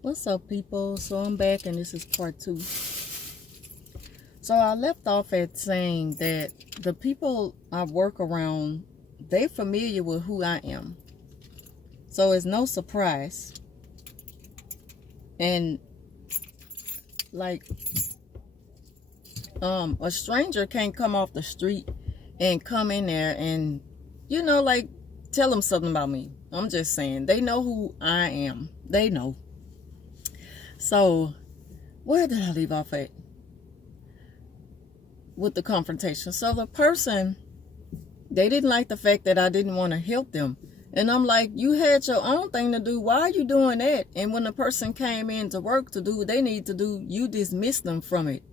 What's up, people? So I'm back, and this is part 2. So I left off at saying that the people I work around, they're familiar with who I am. So it's no surprise. And like a stranger can't come off the street and come in there and like tell them something about me. I'm just saying, they know who I am. They know. So where did I leave off at with the confrontation? So the person, they didn't like the fact that I didn't want to help them. And I'm like, you had your own thing to do. Why are you doing that? And when the person came in to work to do what they need to do, you dismissed them from it.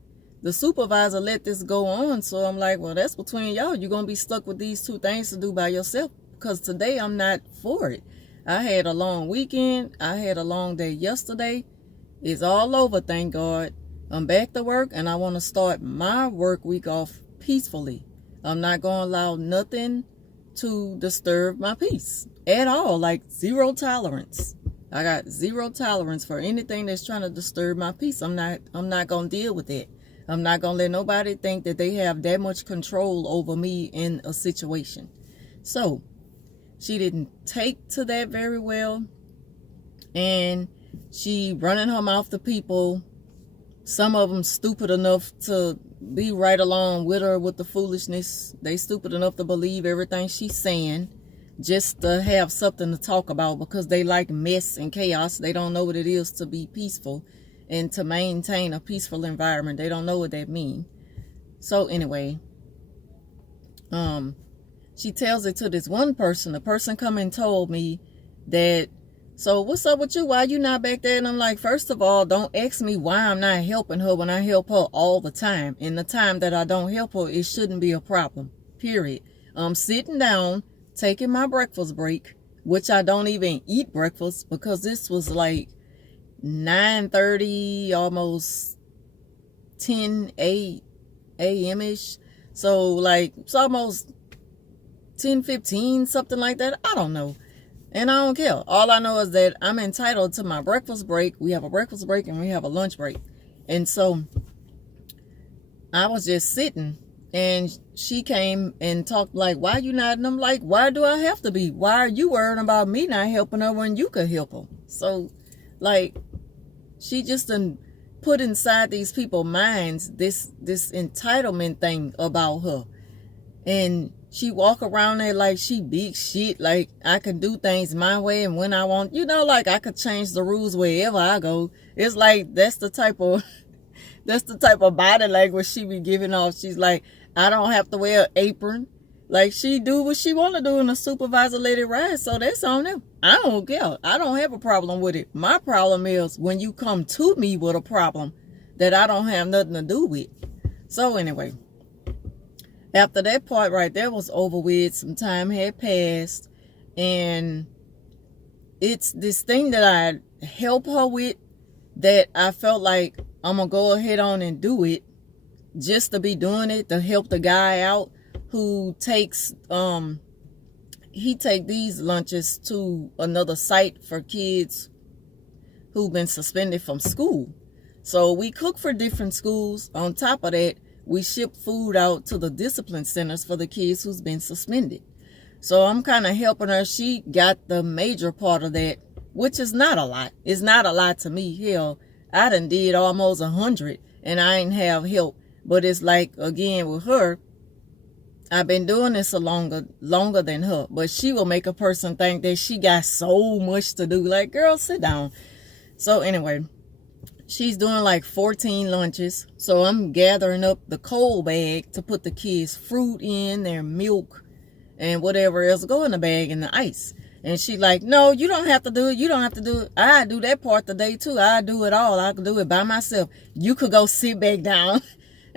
The supervisor let this go on. So I'm like, well, that's between y'all. You're going to be stuck with these two things to do by yourself. Because today I'm not for it. I had a long weekend. I had a long day yesterday. It's all over, thank God. I'm back to work, and I want to start my work week off peacefully. I'm not going to allow nothing to disturb my peace at all. Like, zero tolerance. I got zero tolerance for anything that's trying to disturb my peace. I'm not going to deal with it. I'm not going to let nobody think that they have that much control over me in a situation. So she didn't take to that very well, and she running her mouth to people. Some of them stupid enough to be right along with her with the foolishness. They stupid enough to believe everything she's saying just to have something to talk about because they like mess and chaos. They don't know what it is to be peaceful and to maintain a peaceful environment. They don't know what that means. So anyway, she tells it to this one person. The person come and told me that, so what's up with you? Why you not back there? And I'm like, first of all, don't ask me why I'm not helping her when I help her all the time. In the time that I don't help her, it shouldn't be a problem, period. I'm sitting down, taking my breakfast break, which I don't even eat breakfast because this was like 9:30, almost 10 a.m.-ish. So like, it's almost 10:15, something like that. I don't know. And I don't care. All I know is that I'm entitled to my breakfast break. We have a breakfast break and we have a lunch break. And so I was just sitting, and she came and talked like, why you not? And I'm like, why do I have to be? Why are you worrying about me not helping her when you could help her? So like, she just done put inside these people's minds this entitlement thing about her. And she walk around there like she big shit, like I can do things my way and when I want, like I could change the rules wherever I go. It's like that's the type of body language she be giving off. She's like, I don't have to wear an apron. Like, she do what she want to do and the supervisor let it ride, so that's on them. I don't care. I don't have a problem with it. My problem is when you come to me with a problem that I don't have nothing to do with. So anyway, after that part right there was over with, some time had passed, and it's this thing that I help her with that I felt like I'm going to go ahead on and do it just to be doing it, to help the guy out who takes, he take these lunches to another site for kids who've been suspended from school. So we cook for different schools. On top of that, we ship food out to the discipline centers for the kids who's been suspended. So I'm kind of helping her. She got the major part of that, which is not a lot. It's not a lot to me. Hell, I done did almost 100 and I ain't have help. But it's like, again, with her, I've been doing this longer than her. But she will make a person think that she got so much to do. Like, girl, sit down. So anyway, she's doing like 14 lunches. So I'm gathering up the cold bag to put the kids' fruit in, their milk, and whatever else go in the bag, and the ice. And she like, no, you don't have to do it. You don't have to do it. I do that part today too. I do it all. I can do it by myself. You could go sit back down.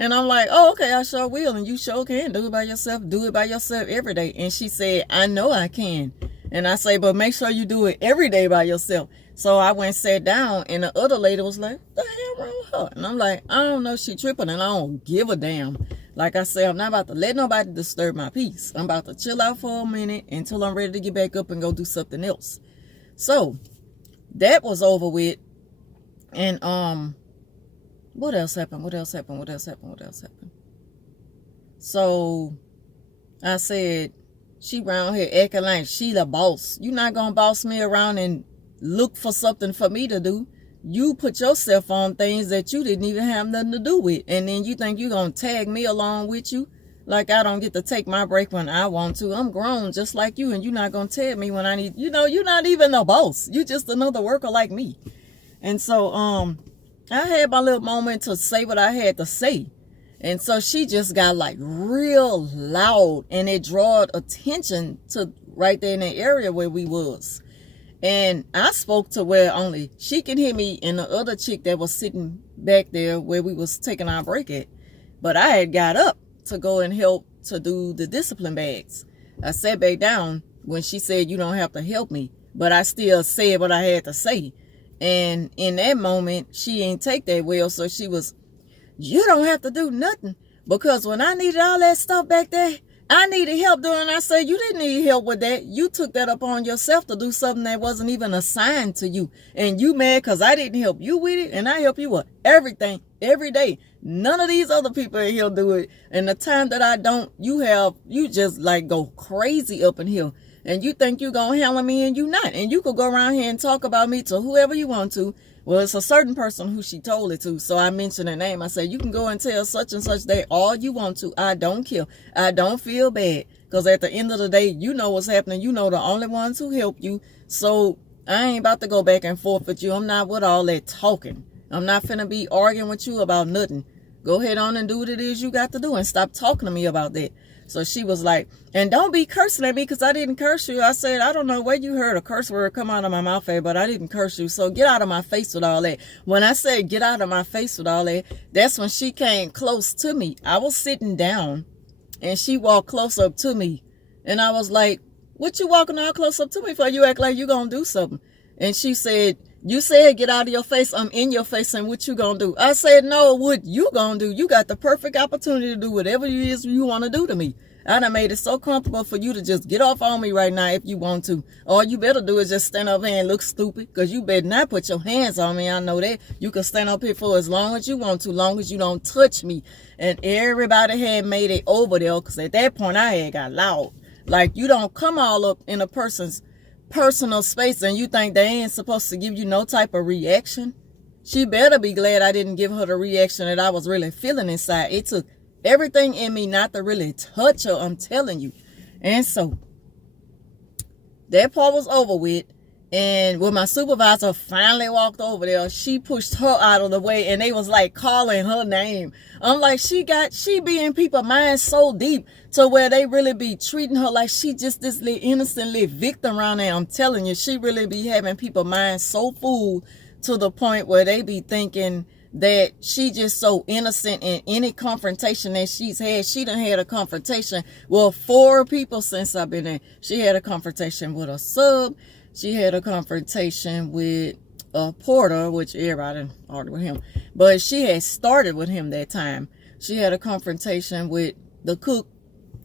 And I'm like, oh, okay, I sure will. And you sure can do it by yourself. Do it by yourself every day. And she said, I know I can. And I say, but make sure you do it every day by yourself. So I went and sat down, and the other lady was like, what the hell wrong with her? And I'm like, I don't know, she tripping, and I don't give a damn. Like I said, I'm not about to let nobody disturb my peace. I'm about to chill out for a minute until I'm ready to get back up and go do something else. So that was over with. And what else happened? What else happened? What else happened? What else happened? So I said, she around here acting like she the boss. You not gonna boss me around and look for something for me to do. You put yourself on things that you didn't even have nothing to do with. And then you think you gonna tag me along with you? Like I don't get to take my break when I want to. I'm grown just like you, and you're not gonna tag me when I need, you're not even the boss. You just another worker like me. And so I had my little moment to say what I had to say. And so she just got like real loud, and it drawed attention to right there in the area where we was. And I spoke to where only she could hear me and the other chick that was sitting back there where we was taking our break at. But I had got up to go and help to do the discipline bags. I sat back down when she said, you don't have to help me. But I still said what I had to say. And in that moment, she ain't take that well. So she was, you don't have to do nothing. Because when I needed all that stuff back there, I needed help doing. I said, you didn't need help with that. You took that upon yourself to do something that wasn't even assigned to you. And you mad because I didn't help you with it. And I help you with everything, every day. None of these other people in here do it. And the time that I don't, you just like go crazy up in here. And you think you going to handle me and you not. And you could go around here and talk about me to whoever you want to. Well, it's a certain person who she told it to. So I mentioned her name. I said, you can go and tell such and such that all you want to. I don't care. I don't feel bad. Because at the end of the day, you know what's happening. You know the only ones who help you. So I ain't about to go back and forth with you. I'm not with all that talking. I'm not finna be arguing with you about nothing. Go ahead on and do what it is you got to do and stop talking to me about that. So she was like, and don't be cursing at me because I didn't curse you. I said, I don't know where you heard a curse word come out of my mouth at, but I didn't curse you. So get out of my face with all that. When I said get out of my face with all that, that's when she came close to me. I was sitting down and she walked close up to me. And I was like, what you walking all close up to me for? You act like you gonna do something. And she said, you said get out of your face. I'm in your face, and what you gonna do? I said, no, what you gonna do? You got the perfect opportunity to do whatever it is you want to do to me. I done made it so comfortable for you to just get off on me right now if you want to. All you better do is just stand up here and look stupid, because you better not put your hands on me. I know that. You can stand up here for as long as you want to, long as you don't touch me. And everybody had made it over there, because at that point I had got loud. Like, you don't come all up in a person's personal space and you think they ain't supposed to give you no type of reaction. She better be glad I didn't give her the reaction that I was really feeling inside. It took everything in me not to really touch her, I'm telling you. And so that part was over with. And when my supervisor finally walked over there, she pushed her out of the way, and they was like calling her name. I'm like, she be in people's minds so deep to where they really be treating her like she just this little innocent little victim around there. I'm telling you, she really be having people's minds so fooled to the point where they be thinking that she just so innocent. In any confrontation that she's had, she done had a confrontation with 4 people since I've been there. She had a confrontation with a sub. She had a confrontation with a porter, which everybody argued with him. But she had started with him that time. She had a confrontation with the cook,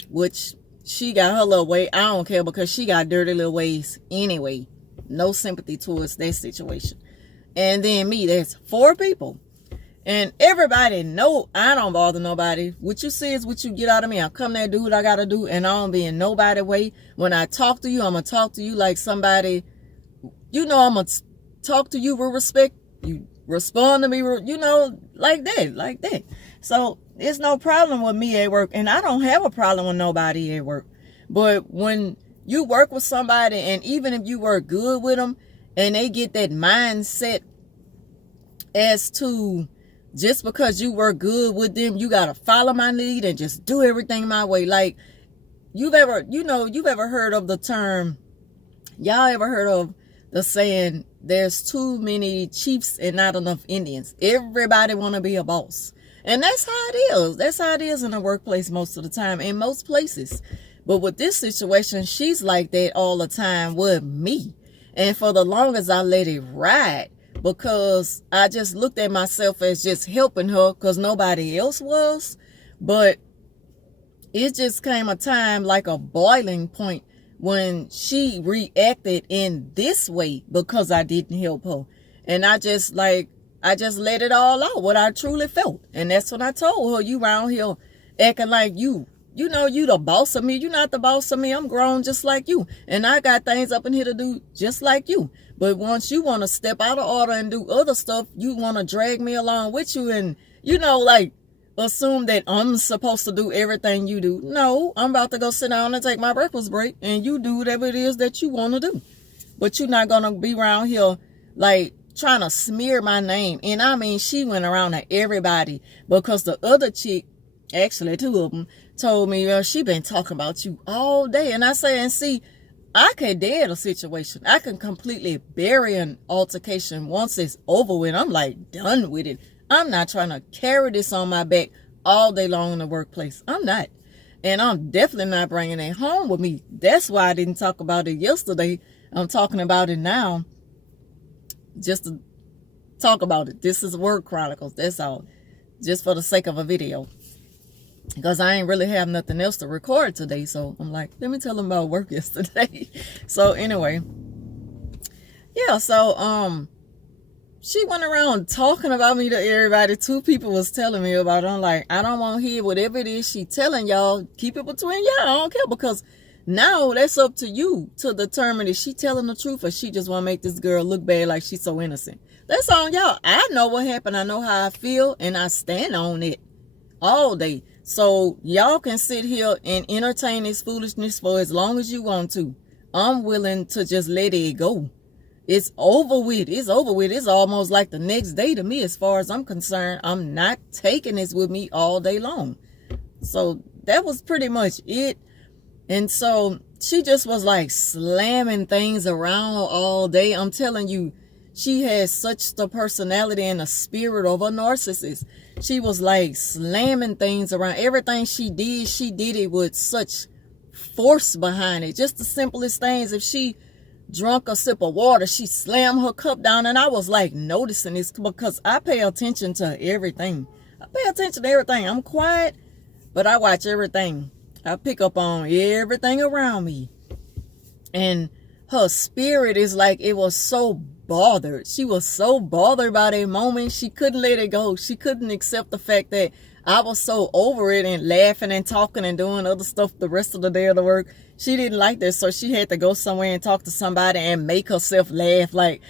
which she got her little way. I don't care, because she got dirty little ways anyway. No sympathy towards that situation. And then me, that's 4 people. And everybody know I don't bother nobody. What you see is what you get out of me. I come there, do what I gotta do, and I don't be in nobody way. When I talk to you, I'm gonna talk to you like somebody, I'm gonna talk to you with respect. You respond to me, like that. So it's no problem with me at work, and I don't have a problem with nobody at work. But when you work with somebody, and even if you work good with them, and they get that mindset as to, just because you work good with them, you gotta follow my lead and just do everything my way. Like, you've ever heard of the term, y'all ever heard of the saying, there's too many chiefs and not enough Indians. Everybody want to be a boss. And that's how it is. That's how it is in the workplace most of the time, in most places. But with this situation, she's like that all the time with me. And for the longest, I let it ride, because I just looked at myself as just helping her because nobody else was. But it just came a time, like a boiling point, when she reacted in this way because I didn't help her. And I just I just let it all out, what I truly felt. And that's when I told her, you around here acting like you know, you the boss of me. You're not the boss of me. I'm grown just like you. And I got things up in here to do just like you. But once you want to step out of order and do other stuff, you want to drag me along with you and, you know, like, assume that I'm supposed to do everything you do. No, I'm about to go sit down and take my breakfast break, and you do whatever it is that you want to do. But you're not going to be around here, like, trying to smear my name. And I mean, she went around to everybody because the other chick, actually 2 of them, told me, well, she been talking about you all day. And I say, and see, I can dead a situation. I can completely bury an altercation once it's over with. I'm like done with it. I'm not trying to carry this on my back all day long in the workplace. I'm not. And I'm definitely not bringing it home with me. That's why I didn't talk about it yesterday. I'm talking about it now just to talk about it. This is Word Chronicles. That's all. Just for the sake of a video. Because I ain't really have nothing else to record today. So I'm like, let me tell them about work yesterday. So anyway. Yeah, so she went around talking about me to everybody. 2 people was telling me about it. I'm like, I don't want to hear whatever it is she telling y'all. Keep it between y'all. I don't care, because now that's up to you to determine if she telling the truth or she just want to make this girl look bad like she's so innocent. That's on y'all. I know what happened. I know how I feel, and I stand on it all day. So y'all can sit here and entertain this foolishness for as long as you want to. I'm willing to just let it go. It's over with. It's over with. It's almost like the next day to me as far as I'm concerned. I'm not taking this with me all day long. So that was pretty much it. And so she just was like slamming things around all day. I'm telling you, she has such the personality and the spirit of a narcissist. She was like slamming things around. Everything she did it with such force behind it. Just the simplest things. If she drunk a sip of water, she slammed her cup down. And I was like noticing this because I pay attention to everything. I pay attention to everything. I'm quiet, but I watch everything. I pick up on everything around me. And her spirit is like, it was so bothered. She was so bothered by that moment. She couldn't let it go. She couldn't accept the fact that I was so over it and laughing and talking and doing other stuff the rest of the day of the work. She didn't like this, so she had to go somewhere and talk to somebody and make herself laugh. Like,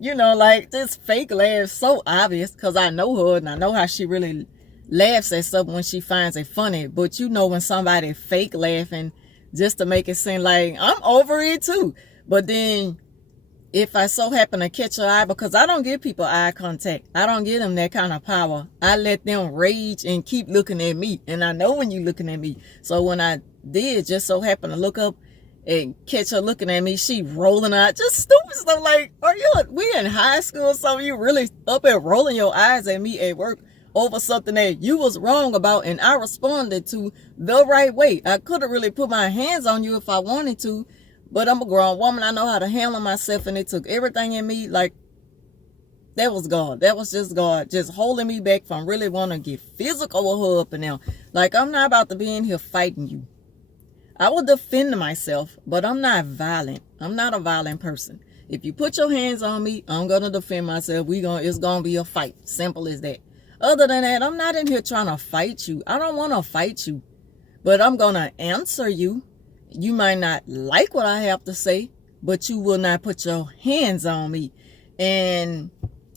you know, like this fake laugh, so obvious, because I know her and I know how she really laughs at stuff when she finds it funny. But you know when somebody fake laughing just to make it seem like I'm over it too. But then if I so happen to catch her eye, because I don't give people eye contact. I don't give them that kind of power. I let them rage and keep looking at me. And I know when you're looking at me. So when I did just so happen to look up and catch her looking at me, she rolling out just stupid stuff like, we in high school, so you really up and rolling your eyes at me at work over something that you was wrong about, and I responded to the right way. I could have really put my hands on you if I wanted to, but I'm a grown woman. I know how to handle myself, and it took everything in me. Like, that was God. That was just God just holding me back from really wanting to get physical with her up and down. Like, I'm not about to be in here fighting you. I will defend myself, but I'm not violent. I'm not a violent person. If you put your hands on me, I'm going to defend myself. It's going to be a fight. Simple as that. Other than that, I'm not in here trying to fight you. I don't want to fight you, but I'm going to answer you. You might not like what I have to say, but you will not put your hands on me. And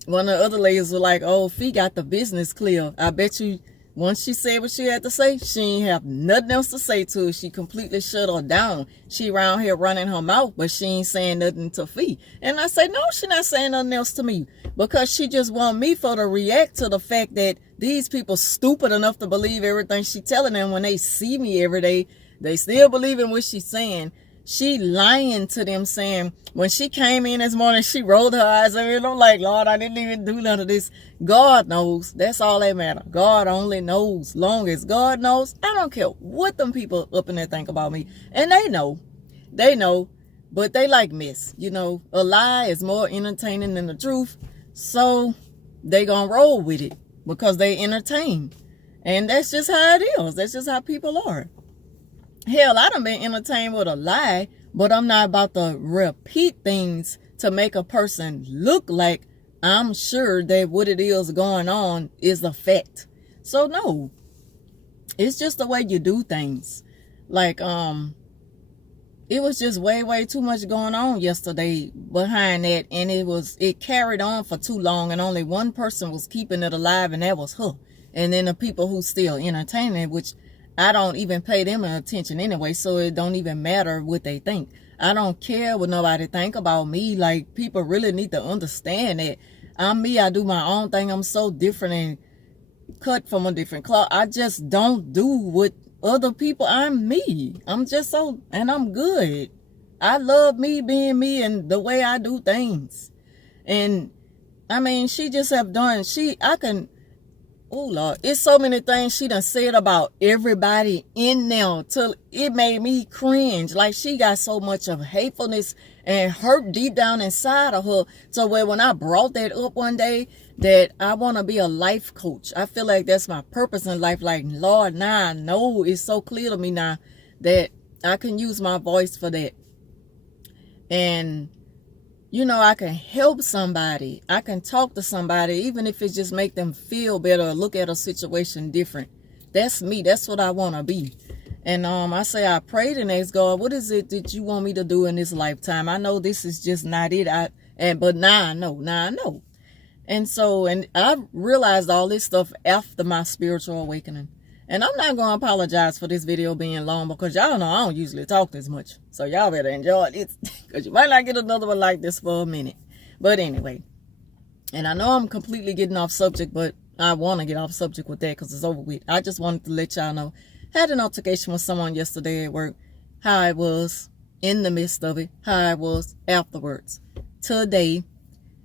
one of the other ladies was like, oh, Fee got the business clear. I bet you once she said what she had to say, she ain't have nothing else to say to her. She completely shut her down. She around here running her mouth, but she ain't saying nothing to Fee. And I say, no, she not saying nothing else to me, because she just want me for to react to the fact that these people stupid enough to believe everything she telling them. When they see me every day, they still believe in what she's saying. She lying to them, saying when she came in this morning, she rolled her eyes at me, and I'm like, Lord, I didn't even do none of this. God knows. That's all that matter. God only knows. Long as God knows, I don't care what them people up in there think about me. And they know. They know. But they like mess. You know, a lie is more entertaining than the truth. So they gonna roll with it because they entertain. And that's just how it is. That's just how people are. Hell, I done been entertained with a lie, but I'm not about to repeat things to make a person look like I'm sure that what it is going on is a fact. So no, it's just the way you do things. Like, it was just way too much going on yesterday behind that, and it carried on for too long, and only one person was keeping it alive, and that was her. And then the people who still entertaining it, which I don't even pay them attention anyway, so it don't even matter what they think. I don't care what nobody think about me. Like, people really need to understand that I'm me. I do my own thing. I'm so different and cut from a different cloth. I just don't do what other people. I'm me. I'm just so, and I'm good. I love me being me and the way I do things. And I mean, she just have done, oh Lord, it's so many things she done said about everybody in there till it made me cringe. Like, she got so much of hatefulness and hurt deep down inside of her, so where when I brought that up one day, that I want to be a life coach, I feel like that's my purpose in life. Like, Lord, now I know it's so clear to me now that I can use my voice for that. And I can help somebody. I can talk to somebody, even if it just make them feel better or look at a situation different. That's me. That's what I want to be. And I say I prayed and asked God, what is it that you want me to do in this lifetime? I know this is just not it. But now I know. And so, and I realized all this stuff after my spiritual awakening. And I'm not going to apologize for this video being long, because y'all know I don't usually talk this much. So y'all better enjoy it, because you might not get another one like this for a minute. But anyway, and I know I'm completely getting off subject, but I want to get off subject with that because it's over with. I just wanted to let y'all know. Had an altercation with someone yesterday at work, how I was in the midst of it, how I was afterwards. Today,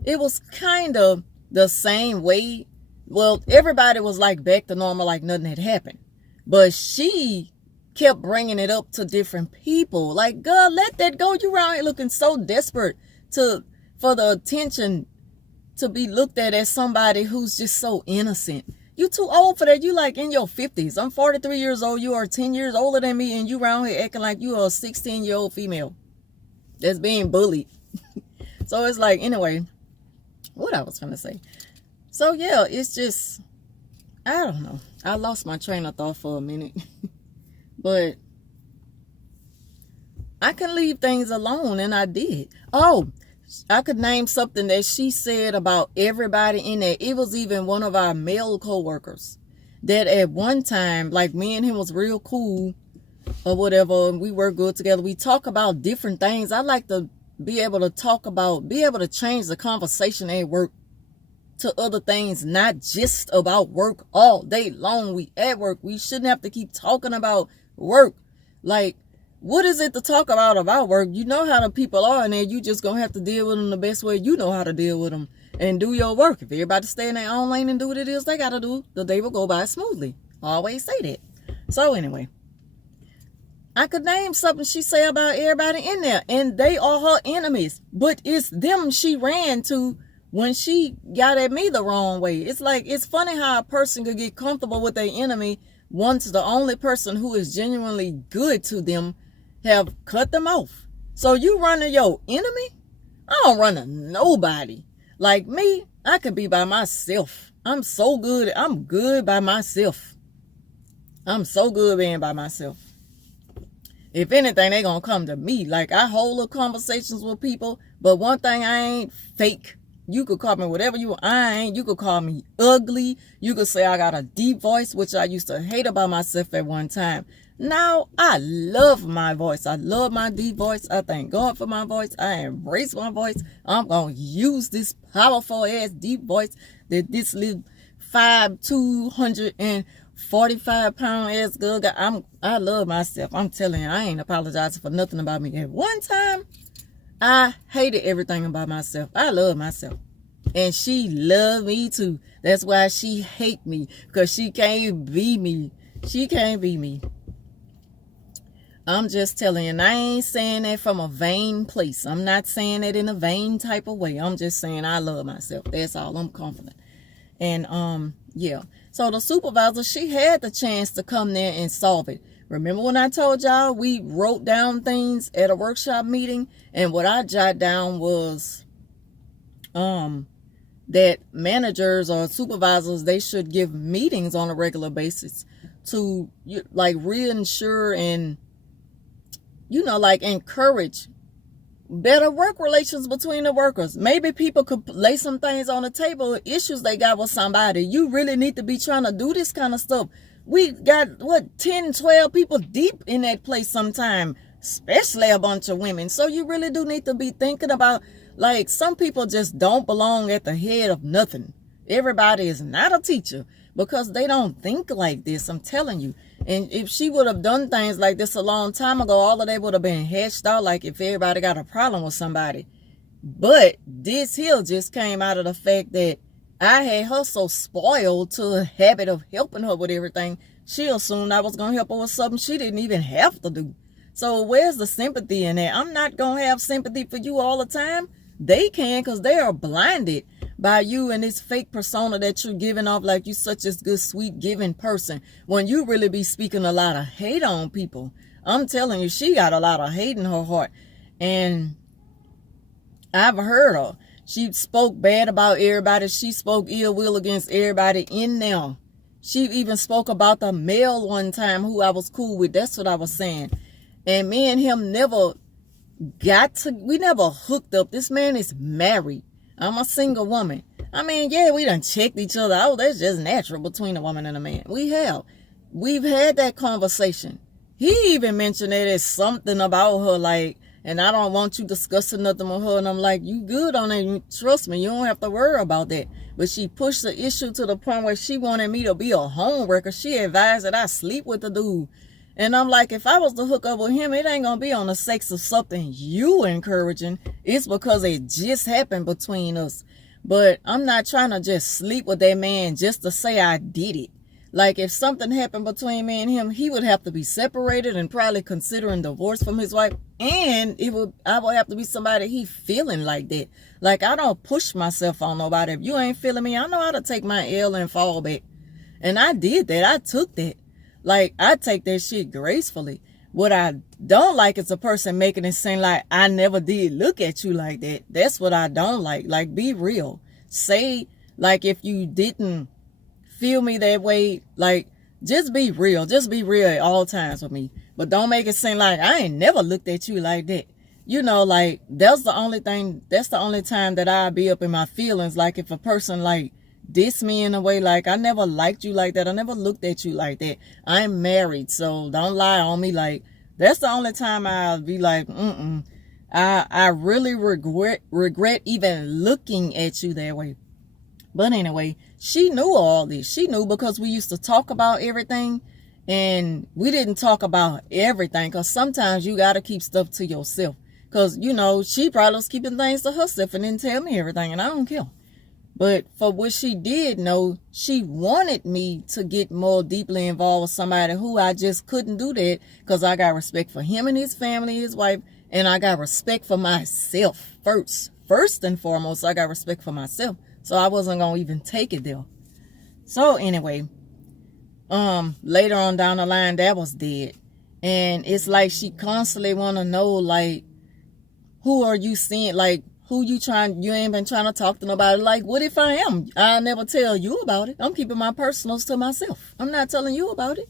it was kind of the same way. Well, everybody was like back to normal, like nothing had happened. But she kept bringing it up to different people. Like, God, let that go. You around here looking so desperate for the attention to be looked at as somebody who's just so innocent. You too old for that. You like in your 50s. I'm 43 years old. You are 10 years older than me, and you around here acting like you are a 16-year-old female that's being bullied. So it's like, anyway, what I was trying to say. So yeah, it's just, I don't know. I lost my train of thought for a minute. But I can leave things alone, and I did. Oh, I could name something that she said about everybody in there. It was even one of our male co-workers that at one time, like, me and him was real cool or whatever, and we work good together. We talk about different things. I like to be able to change the conversation at work to other things, not just about work all day long. We at work. We shouldn't have to keep talking about work. Like, what is it to talk about work? You know how the people are in there. You just gonna have to deal with them the best way you know how to deal with them and do your work. If everybody stay in their own lane and do what it is they gotta do, the day will go by smoothly. I always say that. So anyway, I could name something she say about everybody in there, and they are her enemies. But it's them she ran to when she got at me the wrong way. It's like, it's funny how a person could get comfortable with their enemy once the only person who is genuinely good to them have cut them off. So you run to your enemy? I don't run to nobody. Like me, I could be by myself. I'm so good. I'm good by myself. I'm so good being by myself. If anything, they gonna come to me. Like, I hold up conversations with people, but one thing, I ain't fake. You could call me whatever you want. I ain't. You could call me ugly. You could say I got a deep voice, which I used to hate about myself at one time. Now, I love my voice. I love my deep voice. I thank God for my voice. I embrace my voice. I'm going to use this powerful ass deep voice that this little 245-pound ass girl got. I love myself. I'm telling you, I ain't apologizing for nothing about me. At one time, I hated everything about myself. I love myself. And she loved me too. That's why she hate me. Because she can't be me. She can't be me. I'm just telling you. And I ain't saying that from a vain place. I'm not saying that in a vain type of way. I'm just saying I love myself. That's all. I'm confident. And yeah. So the supervisor, she had the chance to come there and solve it. Remember when I told y'all we wrote down things at a workshop meeting, and what I jot down was that managers or supervisors, they should give meetings on a regular basis to like reinsure and, like encourage better work relations between the workers. Maybe people could lay some things on the table, issues they got with somebody. You really need to be trying to do this kind of stuff. We got 10, 12 people deep in that place sometime, especially a bunch of women. So you really do need to be thinking about, like, some people just don't belong at the head of nothing. Everybody is not a teacher because they don't think like this. I'm telling you. And if she would have done things like this a long time ago, all of that would have been hashed out, like if everybody got a problem with somebody. But this here just came out of the fact that I had her so spoiled to a habit of helping her with everything. She assumed I was going to help her with something she didn't even have to do. So where's the sympathy in that? I'm not going to have sympathy for you all the time. They can, because they are blinded by you and this fake persona that you're giving off, like you such a good, sweet, giving person, when you really be speaking a lot of hate on people. I'm telling you, she got a lot of hate in her heart. And I've heard her. She spoke bad about everybody. She spoke ill will against everybody in there. She even spoke about the male one time who I was cool with. That's what I was saying. And me and him never we never hooked up. This man is married. I'm a single woman. I mean, yeah, we done checked each other out. That's just natural between a woman and a man. We've had that conversation. He even mentioned that it's something about her, like, and I don't want you discussing nothing with her. And I'm like, you good on it. Trust me, you don't have to worry about that. But she pushed the issue to the point where she wanted me to be a homewrecker. She advised that I sleep with the dude. And I'm like, if I was to hook up with him, it ain't going to be on the sex of something you encouraging. It's because it just happened between us. But I'm not trying to just sleep with that man just to say I did it. Like, if something happened between me and him, he would have to be separated and probably considering divorce from his wife. And I would have to be somebody he feeling like that. Like, I don't push myself on nobody. If you ain't feeling me, I know how to take my L and fall back. And I did that. I took that. Like, I take that shit gracefully. What I don't like is a person making it seem like I never did look at you like that. That's what I don't like. Like, be real. Say, like, if you didn't feel me that way, like, just be real. Just be real at all times with me. But don't make it seem like I ain't never looked at you like that. Like, that's the only time that I'll be up in my feelings. Like, if a person, like, diss me in a way, like, I never liked you like that. I never looked at you like that. I'm married, so don't lie on me. Like, that's the only time I'll be like, I really regret even looking at you that way. But anyway, she knew all this. She knew because we used to talk about everything, and we didn't talk about everything because sometimes you got to keep stuff to yourself. Because, she probably was keeping things to herself and didn't tell me everything, and I don't care. But for what she did know, she wanted me to get more deeply involved with somebody who I just couldn't do that because I got respect for him and his family, his wife, and I got respect for myself first. First and foremost, I got respect for myself. So I wasn't going to even take it there. So anyway, later on down the line, that was dead. And it's like she constantly want to know, like, who are you seeing? Like, who you ain't been trying to talk to nobody. Like, what if I am? I'll never tell you about it. I'm keeping my personals to myself. I'm not telling you about it.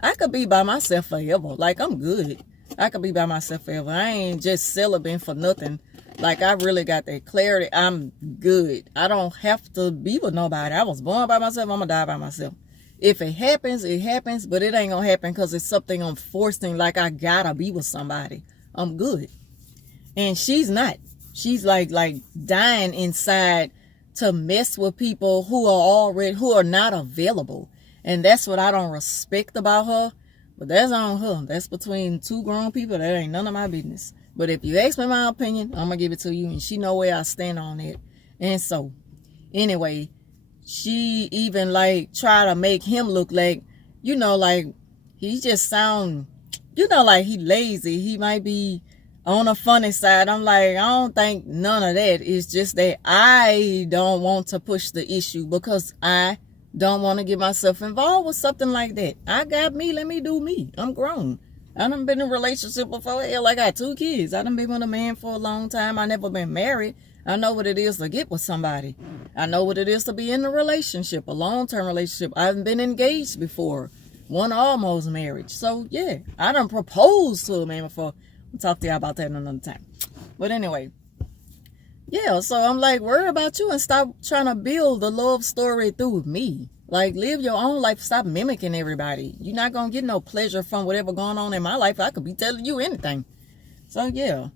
I could be by myself forever. Like, I'm good. I could be by myself forever. I ain't just celibate for nothing. Like, I really got that clarity. I'm good. I don't have to be with nobody. I was born by myself. I'm going to die by myself. If it happens, it happens. But it ain't going to happen because it's something I'm forcing. Like, I got to be with somebody. I'm good. And she's not. She's like dying inside to mess with people who are not available. And that's what I don't respect about her. But that's on her. That's between two grown people. That ain't none of my business. But if you ask me my opinion, I'm going to give it to you. And she know where I stand on it. And so, anyway, she even try to make him look like, like he just sound, like he lazy. He might be on a funny side. I'm like, I don't think none of that. It's just that I don't want to push the issue because I don't want to get myself involved with something like that. I got me. Let me do me. I'm grown. I done been in a relationship before. Hell, I got 2 kids. I done been with a man for a long time. I never been married. I know what it is to get with somebody. I know what it is to be in a relationship, a long-term relationship. I've been engaged before. One almost marriage. So, yeah, I done proposed to a man before. I'll talk to y'all about that another time. But anyway, yeah, so I'm like, worry about you and stop trying to build the love story through me. Like, live your own life. Stop mimicking everybody. You're not going to get no pleasure from whatever going on in my life. I could be telling you anything. So, yeah.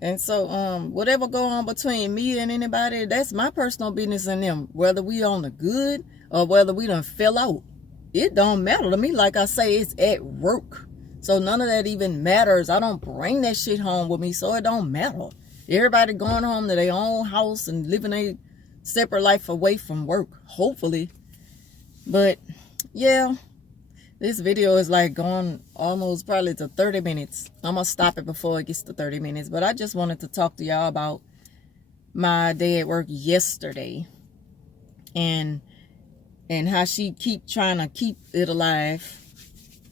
And so, whatever go on between me and anybody, that's my personal business and them. Whether we on the good or whether we done fell out. It don't matter to me. Like I say, it's at work. So, none of that even matters. I don't bring that shit home with me, so it don't matter. Everybody going home to their own house and living a separate life away from work, hopefully. But, yeah, this video is like going almost probably to 30 minutes. I'm going to stop it before it gets to 30 minutes. But I just wanted to talk to y'all about my day at work yesterday. And how she keep trying to keep it alive.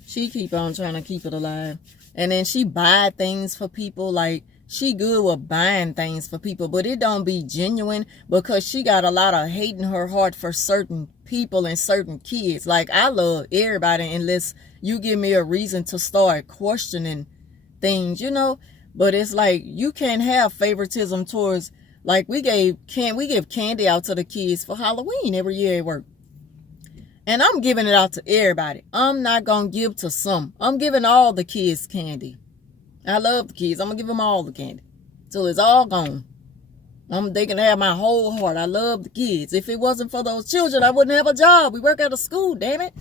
She keep on trying to keep it alive. And then she buy things for people. Like, she good with buying things for people. But it don't be genuine because she got a lot of hate in her heart for certain people and certain kids. Like, I love everybody unless you give me a reason to start questioning things, you know. But it's like, you can't have favoritism towards, like, we give candy out to the kids for Halloween every year at work. And I'm giving it out to everybody. I'm not going to give to some. I'm giving all the kids candy. I love the kids. I'm going to give them all the candy. Till it's all gone. They can have my whole heart. I love the kids. If it wasn't for those children, I wouldn't have a job. We work at a school, damn it.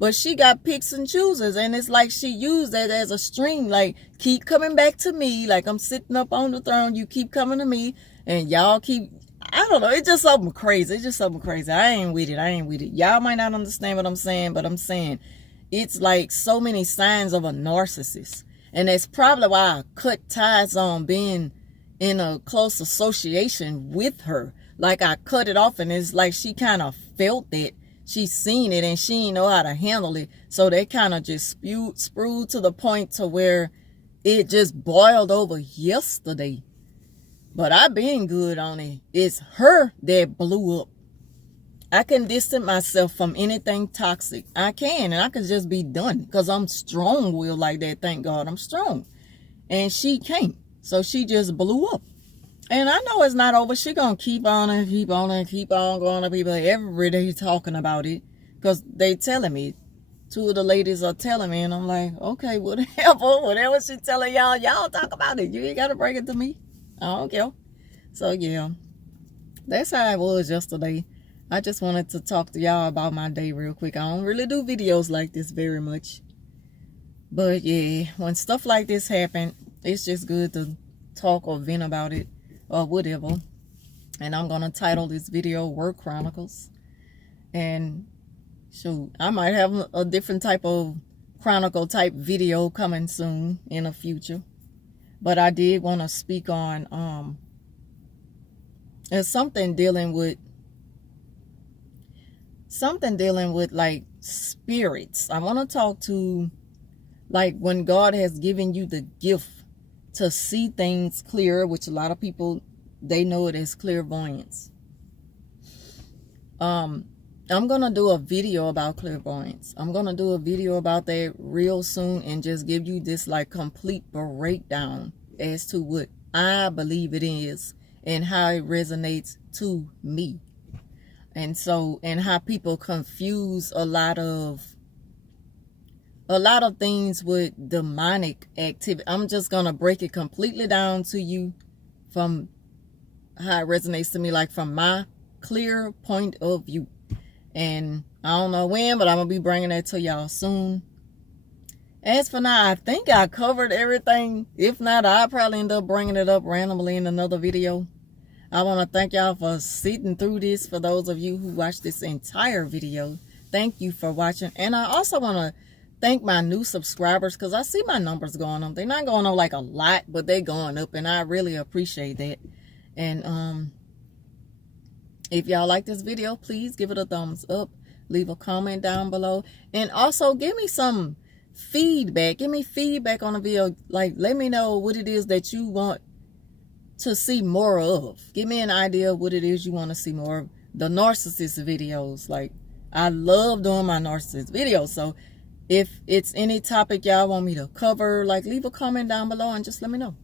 But she got picks and chooses. And it's like she used that as a string. Like, keep coming back to me. Like, I'm sitting up on the throne. You keep coming to me. And y'all keep... I don't know. It's just something crazy. It's just something crazy. I ain't with it. Y'all might not understand what I'm saying, but I'm saying it's like so many signs of a narcissist. And that's probably why I cut ties on being in a close association with her. Like, I cut it off, and it's like she kind of felt it. She seen it, and she didn't know how to handle it. So they kind of just spewed to the point to where it just boiled over yesterday. But I been good on it. It's her that blew up. I can distance myself from anything toxic. I can, and I can just be done. Because I'm strong-willed like that, thank God I'm strong. And she can't. So she just blew up. And I know it's not over. She gonna keep on and keep on and keep on going to people every day talking about it. Because they telling me. Two of the ladies are telling me, and I'm like, okay, whatever she telling y'all talk about it. You ain't got to bring it to me. I don't care. So, yeah. That's how it was yesterday. I just wanted to talk to y'all about my day real quick. I don't really do videos like this very much. But, yeah, when stuff like this happen, it's just good to talk or vent about it or whatever. And I'm going to title this video Work Chronicles. And, shoot, I might have a different type of chronicle type video coming soon in the future. But I did want to speak on it's something dealing with like spirits. I want to talk to like when God has given you the gift to see things clearer, which a lot of people, they know it as clairvoyance. I'm going to do a video about clairvoyance. I'm going to do a video about that real soon and just give you this like complete breakdown as to what I believe it is and how it resonates to me. And so, and how people confuse a lot of things with demonic activity. I'm just going to break it completely down to you from how it resonates to me, like from my clear point of view. And I don't know when, but I'm going to be bringing that to y'all soon. As for now, I think I covered everything. If not, I'll probably end up bringing it up randomly in another video. I want to thank y'all for sitting through this. For those of you who watched this entire video, thank you for watching. And I also want to thank my new subscribers because I see my numbers going up. They're not going up like a lot, but they're going up. And I really appreciate that. And if y'all like this video, please give it a thumbs up. Leave a comment down below. And also give me some feedback. Give me feedback on the video. Like, let me know what it is that you want to see more of. Give me an idea of what it is you want to see more of. The narcissist videos, like, I love doing my narcissist videos. So if it's any topic y'all want me to cover, like, leave a comment down below and just let me know.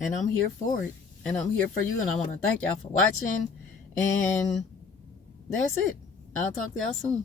And I'm here for it. And I'm here for you. And I want to thank y'all for watching. And that's it. I'll talk to y'all soon.